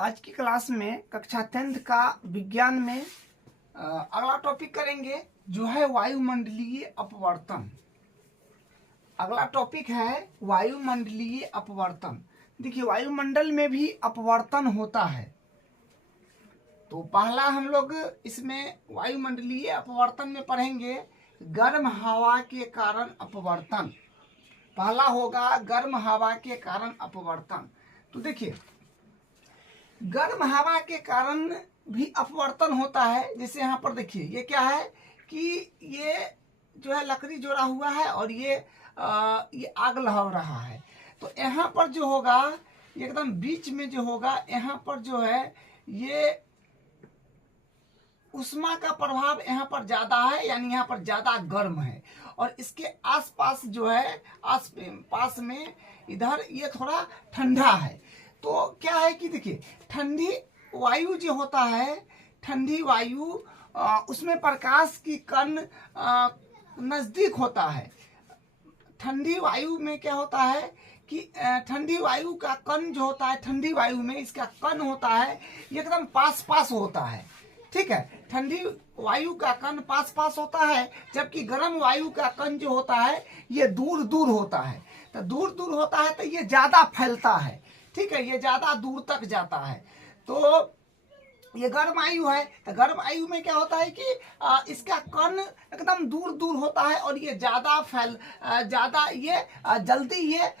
आज की क्लास में कक्षा 10th का विज्ञान में अगला टॉपिक करेंगे जो है वायुमंडलीय अपवर्तन। अगला टॉपिक है वायुमंडलीय अपवर्तन। देखिए वायुमंडल में भी अपवर्तन होता है, तो पहला हम लोग इसमें वायुमंडलीय अपवर्तन में पढ़ेंगे गर्म हवा के कारण अपवर्तन। पहला होगा गर्म हवा के कारण अपवर्तन। तो देखिए गर्म हवा के कारण भी अपवर्तन होता है। जैसे यहाँ पर देखिए ये क्या है कि ये जो है लकड़ी जोड़ा हुआ है और ये आग लहर रहा है। तो यहाँ पर जो होगा एकदम बीच में जो होगा यहाँ पर जो है ये उष्मा का प्रभाव यहाँ पर ज्यादा है, यानी यहाँ पर ज्यादा गर्म है। और इसके आसपास जो है आस पास में इधर ये थोड़ा ठंडा है। तो क्या है कि देखिए ठंडी वायु जो होता है, ठंडी वायु उसमें प्रकाश की कण नजदीक होता है। ठंडी वायु में क्या होता है कि ठंडी वायु का कण जो होता है, ठंडी वायु में इसका कण होता है एकदम पास पास होता है। ठीक है, ठंडी वायु का कण पास पास होता है, जबकि गर्म वायु का कण जो होता है ये दूर दूर होता है। तो दूर दूर होता है तो ये ज्यादा फैलता है। ठीक है, ये ज्यादा दूर तक जाता है। तो ये गर्म वायु है, तो गर्म वायु में क्या होता है कि इसका कण एकदम दूर दूर होता है और ये ज्यादा ये जल्दी ये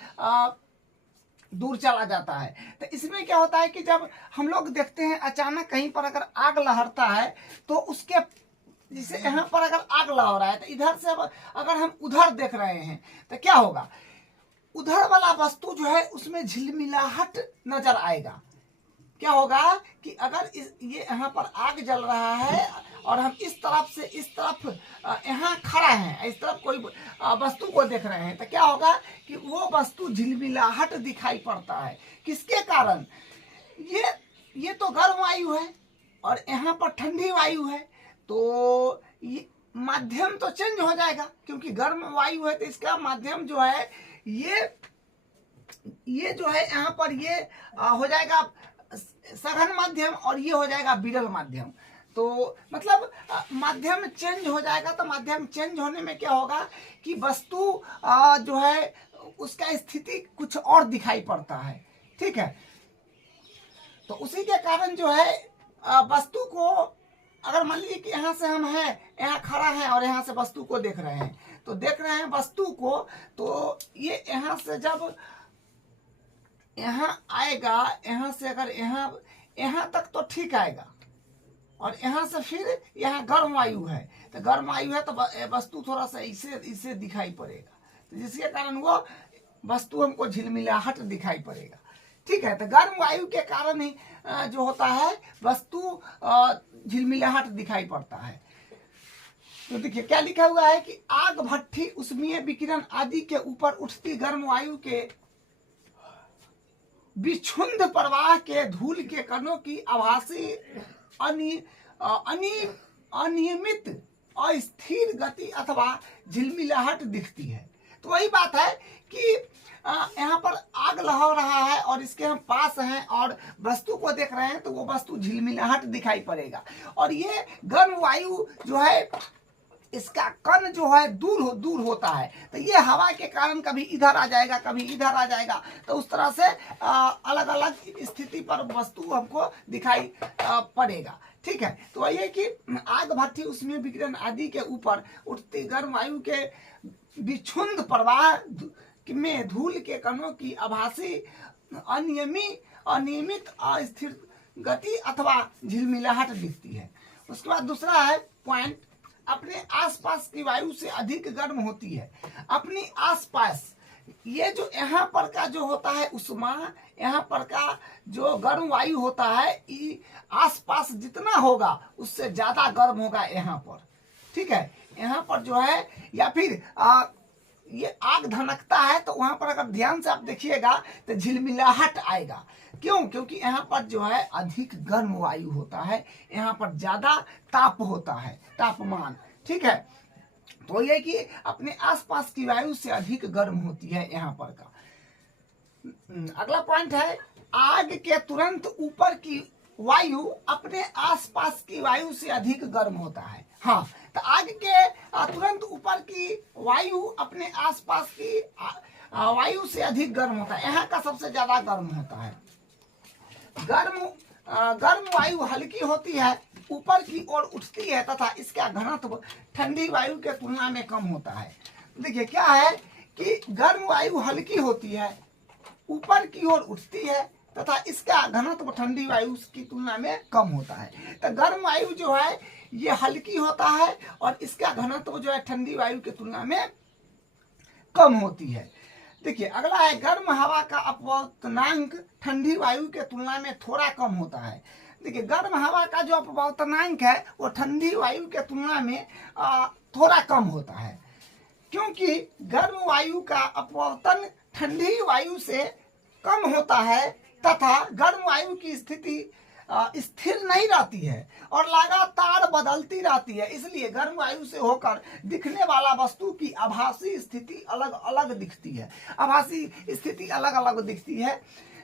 दूर चला जाता है। तो इसमें क्या होता है कि जब हम लोग देखते हैं अचानक कहीं पर अगर आग लहरता है तो उसके जैसे यहाँ पर अगर आग लहर रहा है तो इधर से अगर हम उधर देख रहे हैं तो क्या होगा, उधर वाला वस्तु जो है उसमें झिलमिलाहट नजर आएगा। क्या होगा कि अगर ये यहाँ पर आग जल रहा है और हम इस तरफ से इस तरफ यहाँ खड़ा हैं, इस तरफ कोई वस्तु को देख रहे हैं, तो क्या होगा कि वो वस्तु झिलमिलाहट दिखाई पड़ता है। किसके कारण? ये तो गर्म वायु है और यहाँ पर ठंडी वायु है, तो ये माध्यम तो चेंज हो जाएगा, क्योंकि गर्म वायु है तो इसका माध्यम जो है ये जो है यहाँ पर ये हो जाएगा सघन माध्यम और ये हो जाएगा विरल माध्यम। तो मतलब माध्यम चेंज हो जाएगा। तो माध्यम चेंज होने में क्या होगा कि वस्तु जो है उसका स्थिति कुछ और दिखाई पड़ता है। ठीक है, तो उसी के कारण जो है वस्तु को अगर मान लीजिए कि यहाँ से हम हैं, यहाँ खड़ा है और यहाँ से वस्तु को देख रहे हैं, तो देख रहे हैं वस्तु को, तो ये यहाँ से जब यहाँ आएगा, यहाँ से अगर यहाँ तक तो ठीक आएगा और यहाँ से फिर यहाँ गर्म वायु है, तो गर्म वायु है तो वस्तु थोड़ा सा इसे दिखाई पड़ेगा, तो जिसके कारण वो वस्तु हमको झिलमिलाहट दिखाई पड़ेगा। ठीक है, तो गर्म वायु के कारण ही जो होता है वस्तु झिलमिलाहट दिखाई पड़ता है। तो देखिए क्या लिखा हुआ है कि आग भट्ठी उष्मीय विकिरण आदि के ऊपर उठती गर्म वायु के विक्षुब्ध प्रवाह के धूल के कणों की आभासी अनियमित अस्थिर गति अथवा झिलमिलाहट दिखती है। तो वही बात है कि यहाँ पर आग लहर रहा है और इसके हम पास हैं और वस्तु को देख रहे हैं, तो वो वस्तु झिलमिलाहट दिखाई पड़ेगा। और ये गर्म वायु जो है इसका कण जो है दूर होता है, तो ये हवा के कारण कभी इधर आ जाएगा कभी इधर आ जाएगा, तो उस तरह से अलग अलग स्थिति पर वस्तु हमको दिखाई पड़ेगा। ठीक है, तो वही है कि आग भट्ठी उसमें विकिरण आदि के ऊपर उठती गर्म वायु के विक्षुब्ध प्रवाह में धूल के कणों की आभासी अनियमित अस्थिर गति अथवा झिलमिलाहट दिखती है। उसके बाद दूसरा है पॉइंट, अपने आसपास की वायु से अधिक गर्म होती है। अपनी आसपास ये जो यहाँ पर का जो होता है उष्मा, यहाँ पर का जो गर्म वायु होता है, आसपास जितना होगा उससे ज्यादा गर्म होगा यहाँ पर। ठीक है, यहाँ पर जो है या फिर ये आग धनकता है तो वहां पर अगर ध्यान से आप देखिएगा तो झिलमिलाहट आएगा। क्यों? क्योंकि यहाँ पर जो है अधिक गर्म वायु होता है, यहाँ पर ज्यादा ताप होता है, तापमान। ठीक है, तो ये कि अपने आसपास की वायु से अधिक गर्म होती है यहाँ पर का। अगला पॉइंट है आग के तुरंत ऊपर की वायु अपने आसपास की वायु से अधिक गर्म होता है। हाँ, तो आग के तुरंत ऊपर की वायु अपने आसपास की वायु से अधिक गर्म होता है। यहाँ का सबसे ज्यादा गर्म होता है। गर्म वायु हल्की होती है, ऊपर की ओर उठती है तथा इसका घनत्व ठंडी वायु के तुलना में कम होता है। देखिए क्या है कि गर्म वायु हल्की होती है, ऊपर की ओर उठती है तथा इसका घनत्व ठंडी वायु की तुलना में कम होता है। तो गर्म वायु जो है ये हल्की होता है और इसका घनत्व जो है ठंडी वायु की तुलना में कम होती है। देखिए अगला है, गर्म हवा का अपवर्तनांक ठंडी वायु के तुलना में थोड़ा कम होता है। देखिए गर्म हवा का जो अपवर्तनांक है वो ठंडी वायु के तुलना में थोड़ा कम होता है, क्योंकि गर्म वायु का अपवर्तन ठंडी वायु से कम होता है तथा गर्म वायु की स्थिति स्थिर नहीं रहती है और लगातार बदलती रहती है। इसलिए गर्म वायु से होकर दिखने वाला वस्तु की आभासी स्थिति अलग अलग दिखती है। आभासी स्थिति अलग अलग दिखती है।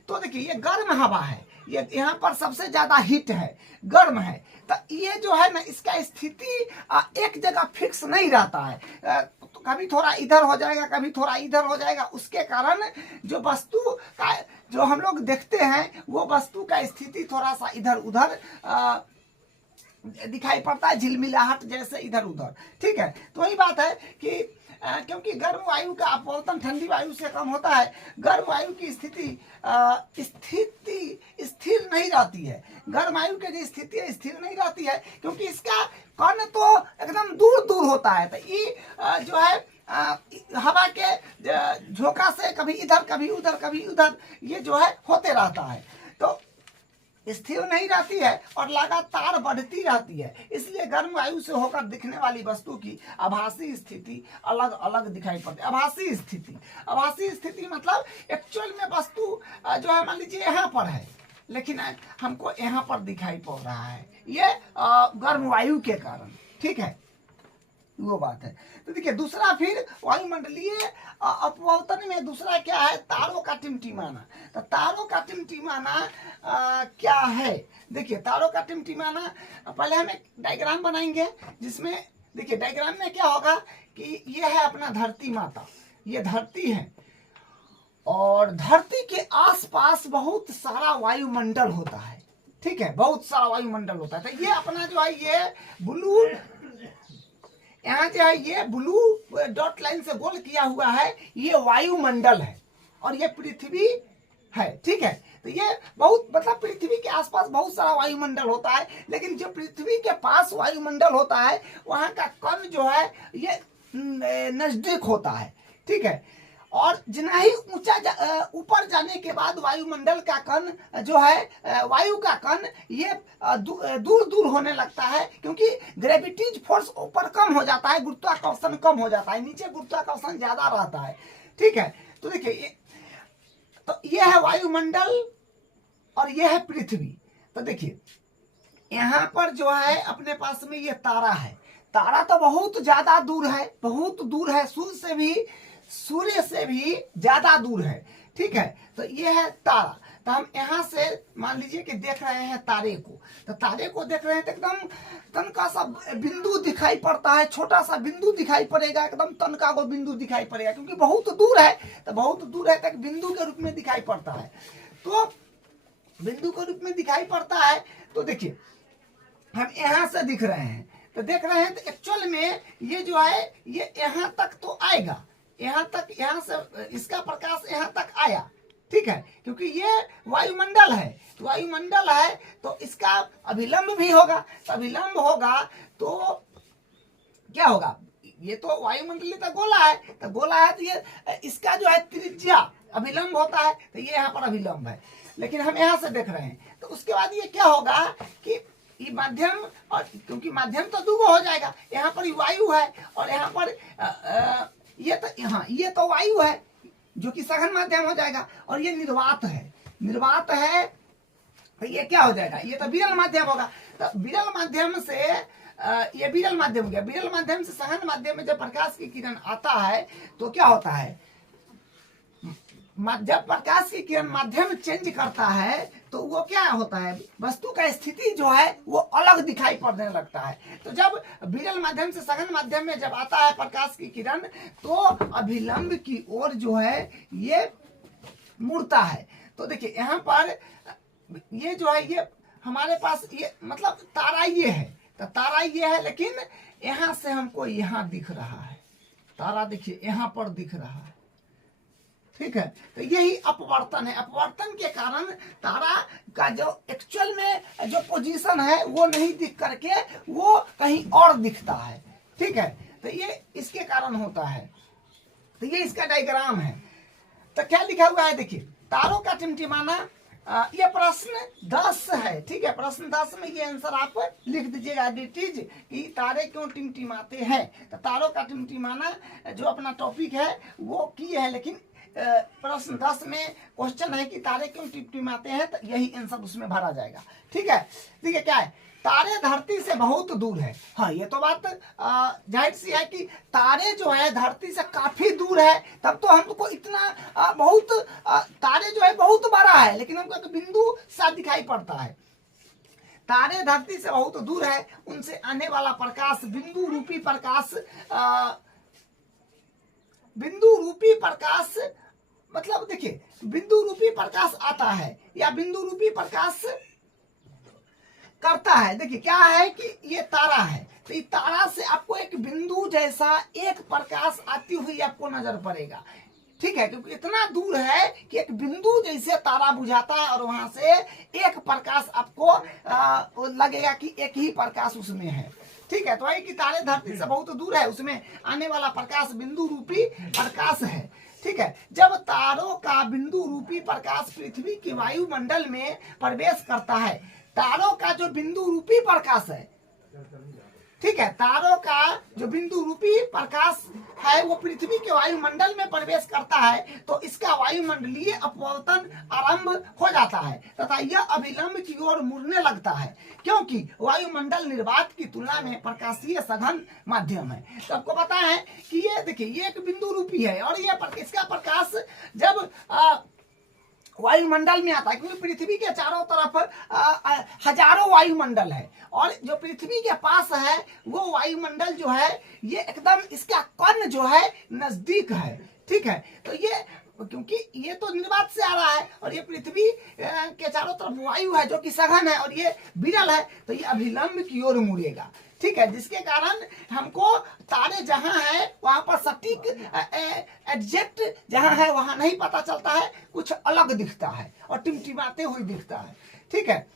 तो देखिए ये गर्म हवा है, ये यहाँ पर सबसे ज्यादा हीट है, गर्म है। तो ये जो है ना इसका स्थिति एक जगह फिक्स नहीं रहता है, कभी थोड़ा इधर हो जाएगा, कभी थोड़ा इधर हो जाएगा। उसके कारण जो वस्तु का जो हम लोग देखते हैं वो वस्तु का स्थिति थोड़ा सा इधर उधर दिखाई पड़ता है, झिलमिलाहट जैसे इधर उधर। ठीक है, तो वही बात है कि क्योंकि गर्म वायु का अपवर्तन ठंडी वायु से कम होता है, गर्म वायु की स्थिति स्थिर नहीं रहती है। गर्म वायु की जो स्थिति है स्थिर नहीं रहती है, क्योंकि इसका कण तो एकदम दूर दूर होता है। तो ये जो है हवा के झोंका से कभी इधर कभी उधर कभी उधर ये जो है होते रहता है, तो स्थिर नहीं रहती है और लगातार बढ़ती रहती है। इसलिए गर्म वायु से होकर दिखने वाली वस्तु की आभासी स्थिति अलग अलग दिखाई पड़ती है। आभासी स्थिति मतलब एक्चुअल में वस्तु जो है मान लीजिए यहाँ पर है, लेकिन हमको यहाँ पर दिखाई पड़ रहा है, ये गर्म वायु के कारण। ठीक है, वो बात है। तो देखिए दूसरा फिर वायुमंडलीय अपवर्तन में दूसरा क्या है, तारों का टिमटिमाना। तो तारों का टिमटिमाना क्या है, देखिए तारों का टिमटिमाना पहले हम एक डायग्राम बनाएंगे, जिसमें देखिए डायग्राम में क्या होगा कि ये है अपना धरती माता, ये धरती है और धरती के आसपास बहुत सारा वायुमंडल होता है। ठीक है, बहुत सारा वायुमंडल होता है। तो ये अपना जो है ये ब्लू, यहाँ जो है ये ब्लू डॉट लाइन से गोल किया हुआ है, ये वायुमंडल है और ये पृथ्वी है। ठीक है, तो ये बहुत मतलब पृथ्वी के आसपास बहुत सारा वायुमंडल होता है, लेकिन जो पृथ्वी के पास वायुमंडल होता है वहां का कण जो है ये नजदीक होता है। ठीक है, और जितना ही ऊंचा ऊपर जाने के बाद वायुमंडल का कण जो है वायु का कण ये दूर दूर होने लगता है, क्योंकि ग्रेविटीज फोर्स ऊपर कम हो जाता है, गुरुत्वाकर्षण कम हो जाता है, नीचे गुरुत्वाकर्षण ज्यादा रहता है। ठीक है, तो देखिए तो ये है वायुमंडल और ये है पृथ्वी। तो देखिए यहाँ पर जो है अपने पास में ये तारा है, तारा तो बहुत ज्यादा दूर है, बहुत दूर है, सूर्य से भी ज्यादा दूर है। ठीक है, तो ये है तारा। तो हम यहाँ से मान लीजिए कि देख रहे हैं तारे को, तो तारे को देख रहे हैं तो एकदम तनका सा बिंदु दिखाई पड़ता है, छोटा सा बिंदु दिखाई पड़ेगा, एकदम तनका को बिंदु दिखाई पड़ेगा, क्योंकि बहुत दूर है। तो बहुत दूर है तक बिंदु के रूप में दिखाई पड़ता है, तो बिंदु के रूप में दिखाई पड़ता है। तो देखिए हम यहाँ से दिख रहे हैं, तो देख रहे हैं तो एक्चुअल में ये जो है ये यहाँ तक तो आएगा, यहाँ तक, यहाँ से इसका प्रकाश यहाँ तक आया। ठीक है, क्योंकि ये वायुमंडल है, तो वायुमंडल है तो इसका अभिलंब भी होगा। तो अभिलंब होगा तो क्या होगा, ये तो वायुमंडलीय तो गोला है, तो गोला है तो ये इसका जो है त्रिज्या अभिलंब होता है, तो ये यहाँ पर अभिलंब है, लेकिन हम यहाँ से देख रहे हैं। तो उसके बाद ये क्या होगा कि ये माध्यम, और क्योंकि माध्यम तो दूगो हो जाएगा, यहाँ पर वायु है और यहाँ पर ये तो वायु है जो कि सघन माध्यम हो जाएगा, और ये निर्वात है तो ये क्या हो जाएगा, ये तो विरल माध्यम होगा। तो विरल माध्यम से ये विरल माध्यम हो गया, विरल माध्यम से सघन माध्यम में जब प्रकाश की किरण आता है तो क्या होता है, जब प्रकाश की किरण माध्यम चेंज करता है तो वो क्या होता है, वस्तु का स्थिति जो है वो अलग दिखाई पड़ने लगता है। तो जब विरल माध्यम से सघन माध्यम में जब आता है प्रकाश की किरण तो अभिलंब की ओर जो है ये मुड़ता है। तो देखिए यहाँ पर ये जो है ये हमारे पास ये मतलब तारा ये है, तो तारा ये है, लेकिन यहाँ से हमको यहाँ दिख रहा है तारा, देखिए यहाँ पर दिख रहा है, ठीक है। तो यही अपवर्तन है। अपवर्तन के कारण तारा का जो एक्चुअल में जो पोजीशन है वो नहीं दिख करके वो कहीं और दिखता है, ठीक है। तो ये इसके कारण होता है। तो ये इसका डायग्राम है। तो क्या लिखा हुआ है देखिए, तारों का टिमटिमाना, ये प्रश्न 10 है, ठीक है। प्रश्न 10 में ये आंसर आप लिख दीजिएगा डिटीज कि तारे क्यों टिमटिमाते हैं। तो तारों का टिमटिमाना जो अपना टॉपिक है वो की है, लेकिन प्रश्न 10 में क्वेश्चन है कि तारे क्यों टिमटिमाते हैं, तो यही आंसर उसमें भरा जाएगा, ठीक है। देखिए क्या है, तारे धरती से बहुत दूर है। हाँ, ये तो बात जाहिर सी है कि तारे जो है धरती से काफी दूर है, तब तो हमको इतना बहुत तारे जो है बहुत बड़ा है, लेकिन हमको एक बिंदु सा दिखाई पड़ता है। तारे धरती से बहुत दूर है, उनसे आने वाला प्रकाश बिंदु रूपी प्रकाश, बिंदु रूपी प्रकाश मतलब देखिए बिंदु रूपी प्रकाश आता है या बिंदु रूपी प्रकाश करता है। देखिए क्या है कि ये तारा है, तो ये तारा से आपको एक बिंदु जैसा एक प्रकाश आती हुई आपको नजर पड़ेगा, ठीक है, क्योंकि इतना दूर है कि एक बिंदु जैसे तारा बुझाता है और वहां से एक प्रकाश आपको लगेगा कि एक ही प्रकाश उसमें है, ठीक है। तो वही कि तारे धरती से बहुत दूर है, उसमें आने वाला प्रकाश बिंदु रूपी प्रकाश है, ठीक है। जब तारों का बिंदु रूपी प्रकाश पृथ्वी के वायुमंडल में प्रवेश करता है, तारों का जो बिंदु रूपी प्रकाश है, ठीक है, तारों का जो बिंदु रूपी प्रकाश है वो पृथ्वी के वायुमंडल में प्रवेश करता है तो इसका वायुमंडलीय अपवर्तन आरंभ हो जाता है तथा यह अभिलंब की ओर मुड़ने लगता है, क्योंकि वायुमंडल निर्वात की तुलना में प्रकाशीय सघन माध्यम है। तो आपको पता है कि ये देखिए ये एक बिंदु रूपी है और ये इसका प्रकाश जब वायुमंडल में आता है, क्योंकि पृथ्वी के चारों तरफ हजारों वायुमंडल है और जो पृथ्वी के पास है वो वायुमंडल जो है ये एकदम इसका कण जो है नजदीक है, ठीक है। तो ये क्योंकि ये तो निर्वात से आ रहा है और ये पृथ्वी के चारों तरफ वायु है जो कि सघन है और ये विरल है, तो ये अभिलंब की ओर मुड़ेगा, ठीक है, जिसके कारण हमको तारे जहां है वहां पर सटीक एग्जैक्ट जहां है वहां नहीं पता चलता है, कुछ अलग दिखता है और टिमटिमाते हुए दिखता है, ठीक है।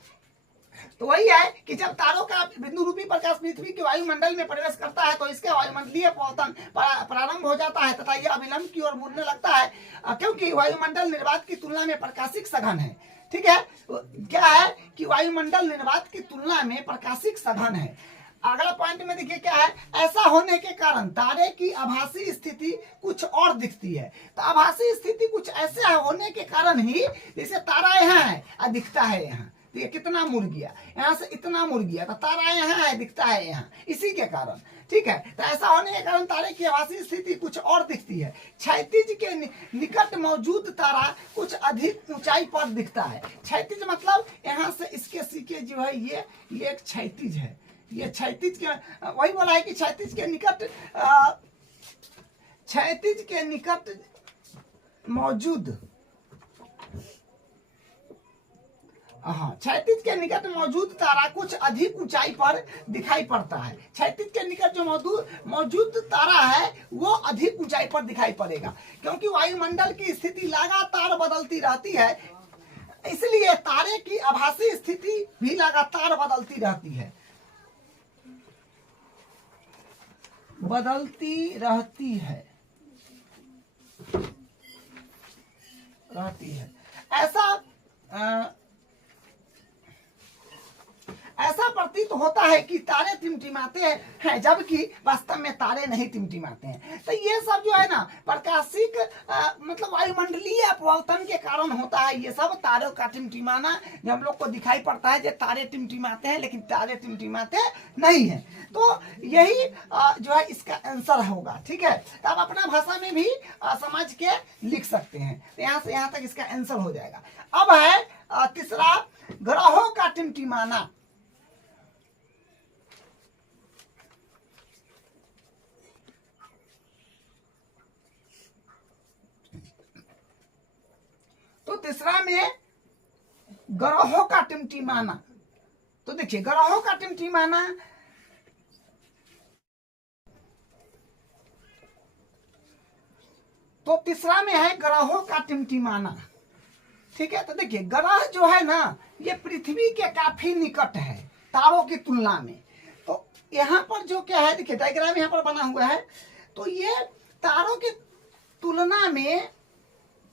तो वही है कि जब तारों का बिंदु रूपी प्रकाश पृथ्वी के वायुमंडल में प्रवेश करता है तो इसके वायुमंडलीय अपवर्तन प्रारंभ हो जाता है तथा यह अभिलंब की ओर मुड़ने लगता है, क्योंकि वायुमंडल निर्वात की तुलना में प्रकाशिक सघन है, ठीक है। क्या है कि वायुमंडल निर्वात की तुलना में प्रकाशिक सघन है। अगला पॉइंट में देखिए क्या है, ऐसा होने के कारण तारे की आभासी स्थिति कुछ और दिखती है। तो आभासी स्थिति कुछ ऐसे होने के कारण ही जैसे तारा यहाँ है और दिखता है यहाँ, तो ये कितना मुड़ गया, यहाँ से इतना मुड़ गया, तो तारा यहाँ है दिखता है यहाँ, इसी के कारण, ठीक है। तो ऐसा होने के कारण तारे की आभासी स्थिति कुछ और दिखती है। क्षैतिज के निकट मौजूद तारा कुछ अधिक ऊंचाई पर दिखता है। क्षैतिज मतलब यहाँ से इसके सीके जो है ये एक क्षैतिज है, ये क्षैतिज के वही बोला है कि क्षैतिज के निकट मौजूद, हाँ, क्षैतिज के निकट मौजूद तारा कुछ अधिक ऊंचाई पर दिखाई पड़ता है। क्षैतिज के निकट जो मौजूद तारा है वो अधिक ऊंचाई पर दिखाई पड़ेगा, क्योंकि वायुमंडल की स्थिति लगातार बदलती रहती है, इसलिए तारे की आभासी स्थिति भी लगातार बदलती रहती है, ऐसा प्रतीत होता है कि तारे टिमटिमाते हैं जबकि वास्तव में तारे नहीं टिमटिमाते हैं। तो ये सब जो है ना प्रकाशिक मतलब वायुमंडलीय अपवर्तन के कारण होता है। ये सब तारों का टिमटिमाना जो हम लोग को दिखाई पड़ता है, जो तारे टिमटिमाते हैं लेकिन तारे टिमटिमाते नहीं है। तो यही जो है इसका आंसर होगा। ठीक है, तो आप अपना भाषा में भी समझ के लिख सकते हैं। तो यहाँ से यहाँ तक इसका आंसर हो जाएगा। अब है तीसरा, ग्रहों का टिमटिमाना। तो तीसरा में ग्रहों का टिमटिमाना। तो देखिए ग्रहों का टिमटिमाना तो तीसरा में है ग्रहों का टिमटिमाना। ठीक है, तो देखिए ग्रह जो है ना ये पृथ्वी के काफी निकट है तारों की तुलना में। तो यहाँ पर जो क्या है, देखिए डायग्राम यहाँ पर बना हुआ है। तो ये तारों की तुलना में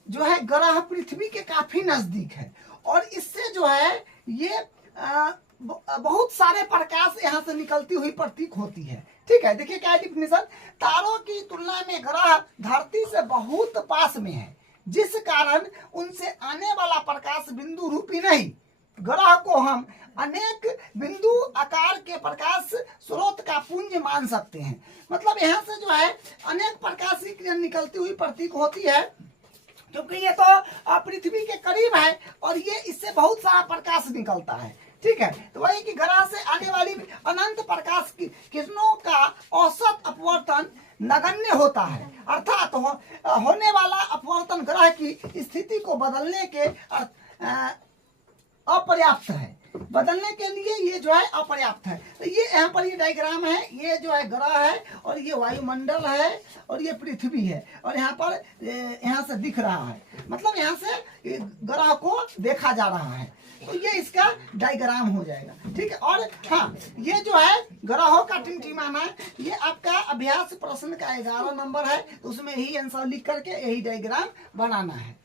जो है ग्रह पृथ्वी के काफी नजदीक है और इससे जो है ये बहुत सारे प्रकाश यहाँ से निकलती हुई प्रतीक होती है। ठीक है, देखिए क्या है डिफिनेशन, तारों की तुलना में ग्रह धरती से बहुत पास में है जिस कारण उनसे आने वाला प्रकाश बिंदु रूपी नहीं, ग्रह को हम अनेक बिंदु आकार के प्रकाश स्रोत का पुंज मान सकते हैं। मतलब यहाँ से जो है अनेक प्रकाश की निकलती हुई प्रतीक होती है क्योंकि ये तो पृथ्वी के करीब है और ये इससे बहुत सारा प्रकाश निकलता है। ठीक है, तो वही कि ग्रह से आने वाली अनंत प्रकाश की किरणों का औसत अपवर्तन नगण्य होता है, अर्थात होने वाला अपवर्तन ग्रह की स्थिति को बदलने के अपर्याप्त है, बदलने के लिए ये जो है अपर्याप्त है। तो ये यहाँ पर ये डायग्राम है, ये जो है ग्रह है और ये वायुमंडल है और ये पृथ्वी है और यहाँ पर यहाँ से दिख रहा है, मतलब यहाँ से ग्रह को देखा जा रहा है। तो ये इसका डायग्राम हो जाएगा। ठीक है, और हाँ ये जो है ग्रहों का टिमटिमाना ये आपका अभ्यास प्रश्न का 11 नंबर है, तो उसमें यही आंसर लिख करके यही डायग्राम बनाना है।